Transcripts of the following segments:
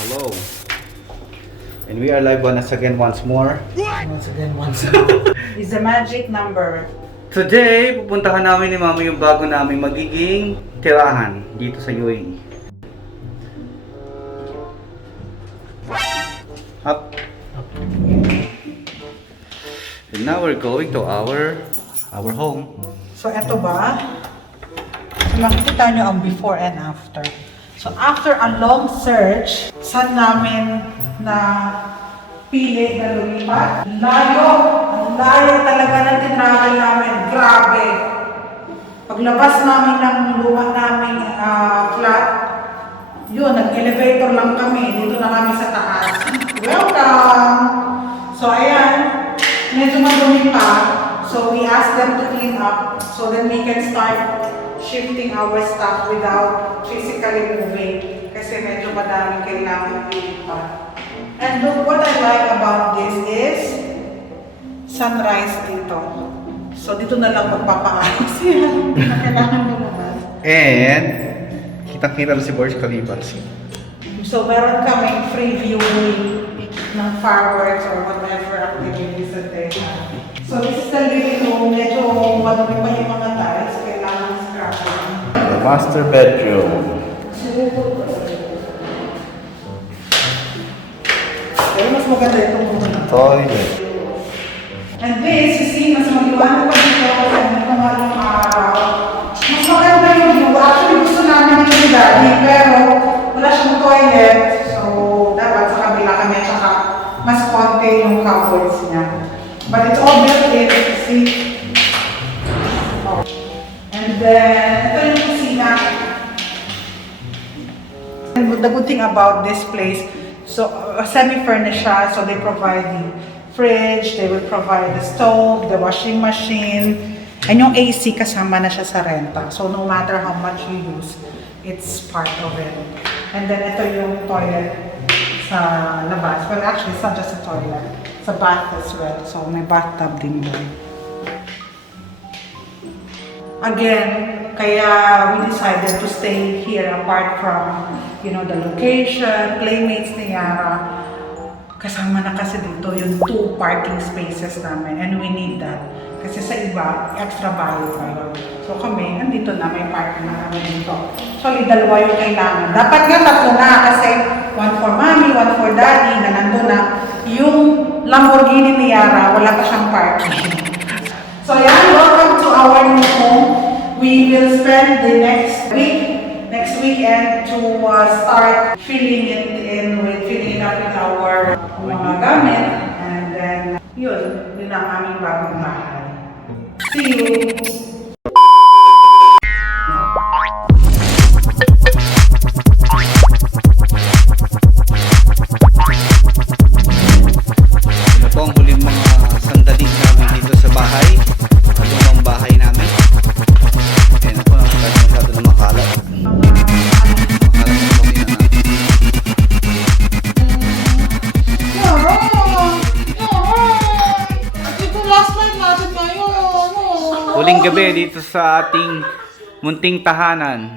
Hello. And we are live once again once more. Once more. It's a magic number. Today, pupuntahan namin ni Mama yung bago namin magiging tirahan dito sa UAE. Up. And now we're going to our home. So, eto ba? So, makikita nyo ang before and after. So, after a long search, saan namin na pili na lumipat? Layo! Ang layo talaga ng tinravel namin. Grabe! Paglabas namin ng luma namin flat, yun, nag-elevator lang kami. Dito na kami sa taas. Welcome! So, ayan. Medyo madumi pa. So, we asked them to clean up so then we can start shifting our stuff without physically moving. Kasi medyo madaming kailangan pa. And look, what I like about this is sunrise dito. So, dito na lang magpapaayos yan. Kailangan lumabas. And kitang-kita na si Burj Khalifa. So, meron kaming free viewing ng fireworks or whatever activities that they have. So, this is the living room. Medyo madumi pa yung mga tiles. Kailangan scrapping. The master bedroom. Pero mas maganda itong muna. Toilet. And this, you see, mas maliwanag pa dito kasi dito nga yung araw. Mas maganda yung view. Actually, gusto namin ito yung daddy, pero wala siyang toilet. So, dapat sa kabila kami, tsaka mas konti yung cupboards niya. But it's all built in, you see. Oh. And then, ito yung kusina. And the good thing about this place, so semi-furnished siya, so they provide the fridge, they will provide the stove, the washing machine, and yung AC kasama na siya sa renta. So no matter how much you use, it's part of it. And then ito yung toilet sa labas. Well, actually, it's not just a toilet. It's a bath as well. So may bathtub din doon. Again, kaya we decided to stay here apart from, you know, the location, playmates ni Yara. Kasama na kasi dito yung 2 parking spaces namin and we need that. Kasi sa iba, extra bayad tayo. So kami, nandito na, may parking na kami dito. Actually, 2 yung kailangan. Dapat nga 3 na kasi 1 for mommy, 1 for daddy, na nandun na. Yung Lamborghini ni Yara, wala pa siyang parking. So yan, welcome to our new home. We will spend the next weekend to start filling it up with our mga gamit. And then, yun ang aming bagong bahay. See you! Ito po ang huling mga sandali namin dito sa bahay. Sa lumang bahay namin. Ayan po, kahit masyado na makalat. Huling gabi dito sa ating munting tahanan.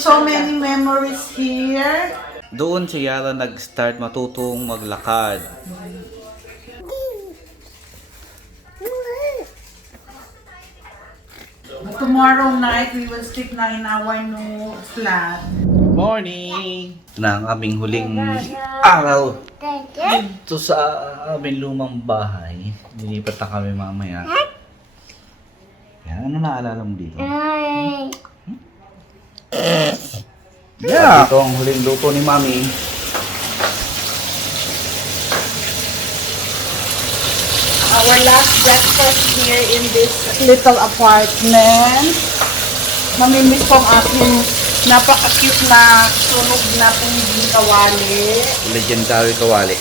So many memories here. Doon si Yara nag-start matutong maglakad. Tomorrow night, we will sleep na in our new flat. Morning! Ito na ang aming huling araw dito sa aming lumang bahay. Lilipat na kami mamaya. Yan, ano naalala mo dito? Yeah! Ito ang huling luto ni Mami. Our last breakfast here in this little apartment. Mamimiss ko ang aking napaka-cute na sunog na piniging kawali. Legendary kawali.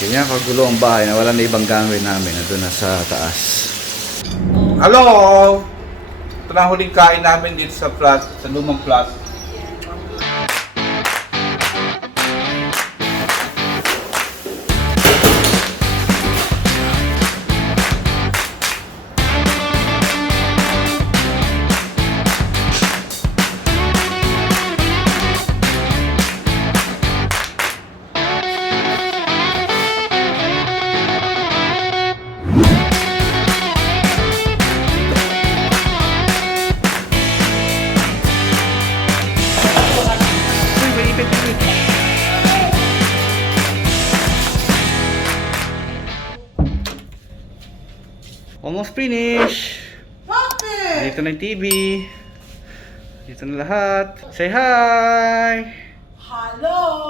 Ganyan kagulo ang bahay na wala na ibang gagawin namin. Nandun na sa taas. Hello! Ito na ang huling kain namin dito sa flat, sa lumang flat. finish. Bakit? Dito na yung TV. Dito na lahat. Say hi! Hello!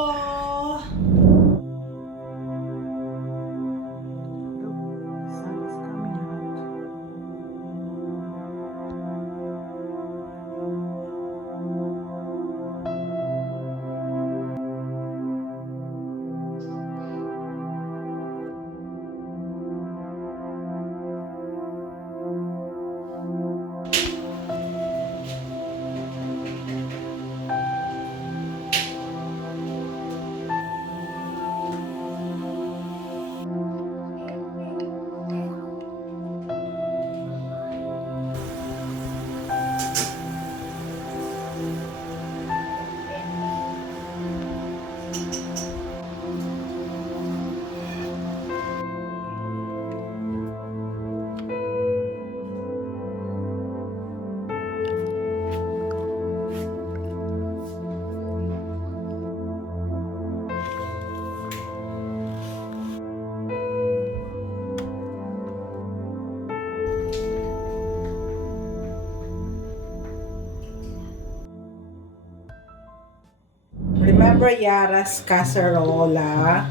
Remember Yara's casserola?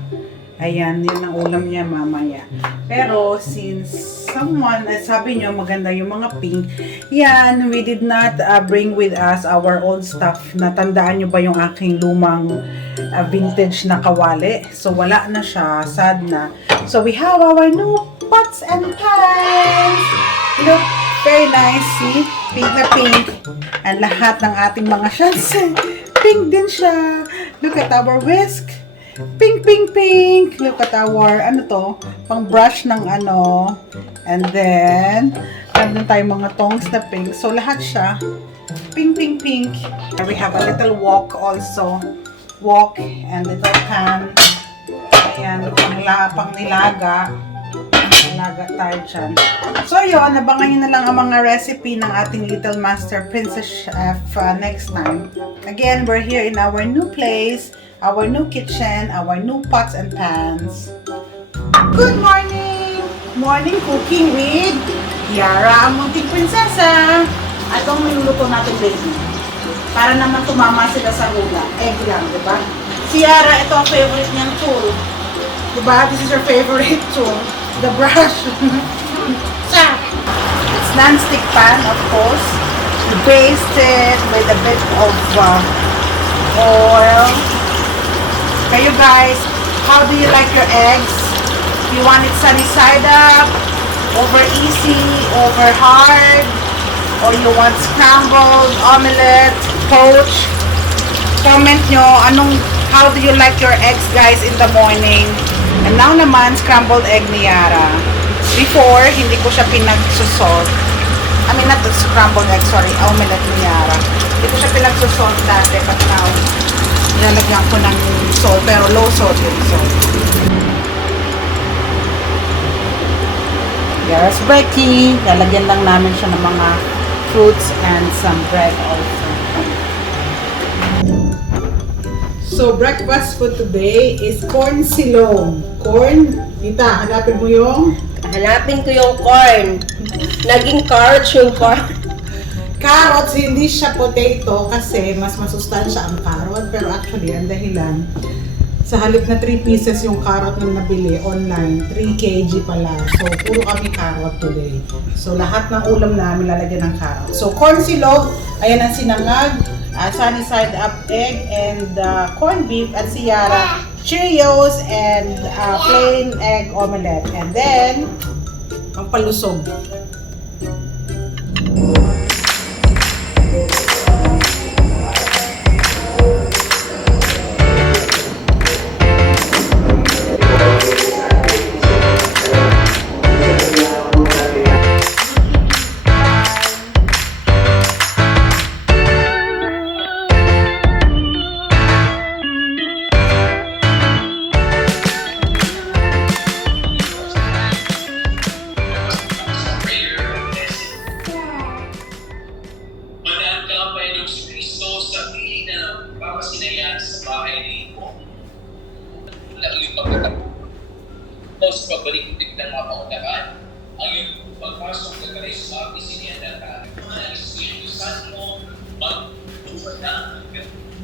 Ayan, yun ang ulam niya mamaya. Pero since someone, sabi nyo maganda yung mga pink, yan, we did not bring with us our old stuff. Natandaan nyo ba yung aking lumang vintage na kawali? So wala na siya, sad na. So we have our new pots and pans. Look, very nice, see? Pink na pink. And lahat ng ating mga shots, pink din siya. Look at our whisk. Pink, pink, pink. Look at our, ano to, pang brush ng ano. And then, meron tayong mga tongs na pink. So, lahat siya. Pink, pink, pink. And we have a little wok also. Wok and little pan. Ayan, pang nilaga. Nilaga tayo dyan. So, yun, abangan nyo na lang ang mga recipe ng ating Little Master Princess Chef next time. Again, we're here in our new place, our new kitchen, our new pots and pans. Good morning! Morning cooking with Yara, ang munting prinsesa. At ang niluluto natin, baby. Para naman tumama sila sa hula. Egg lang, di ba? Si Yara, ito ang favorite niyang tool. Di ba? This is her favorite tool. The brush. It's non-stick pan, of course. You baste it with a bit of oil. Okay, you guys, how do you like your eggs? You want it sunny side up, over easy, over hard, or you want scrambled, omelette, poach? Comment nyo how do you like your eggs, guys, in the morning? And now naman, scrambled egg ni Yara. Before, hindi ko siya pinagsusalt. I mean, not the scrambled egg, sorry, omelette ni Yara. Hindi ko siya pinagsusalt dati, but now, nilalagyan ko ng salt, pero low salt yung salt. Yara's Becky. Lalagyan lang namin siya ng mga fruits and some bread also. So, breakfast for today is corn silong. Corn, Nita, hanapin mo yung? Hanapin ko yung corn. Naging carrots yung corn. Carrots, hindi siya potato kasi mas masustansya ang carrot. Pero actually, ang dahilan, sa halip na 3 pieces yung carrot na nabili online, 3 kg pala. So, puro kami carrot today. So, lahat ng ulam namin lalagyan ng carrot. So, corn silog, ayan ang sinangag. Sunny side up egg and corned beef at si Yara Cheerios and plain egg omelette, and then ang palusog.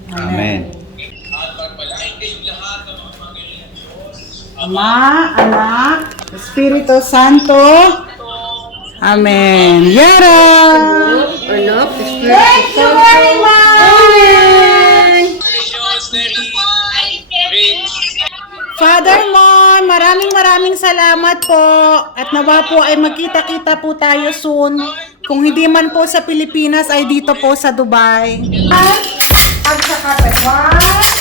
Amen. Ama, Anak, Espiritu Santo. Amen. Yara! Anak, Thank you very much! Father Mon, maraming salamat po. At nawa po ay magkita-kita po tayo soon. Kung hindi man po sa Pilipinas ay dito po sa Dubai. At sa kape. 1,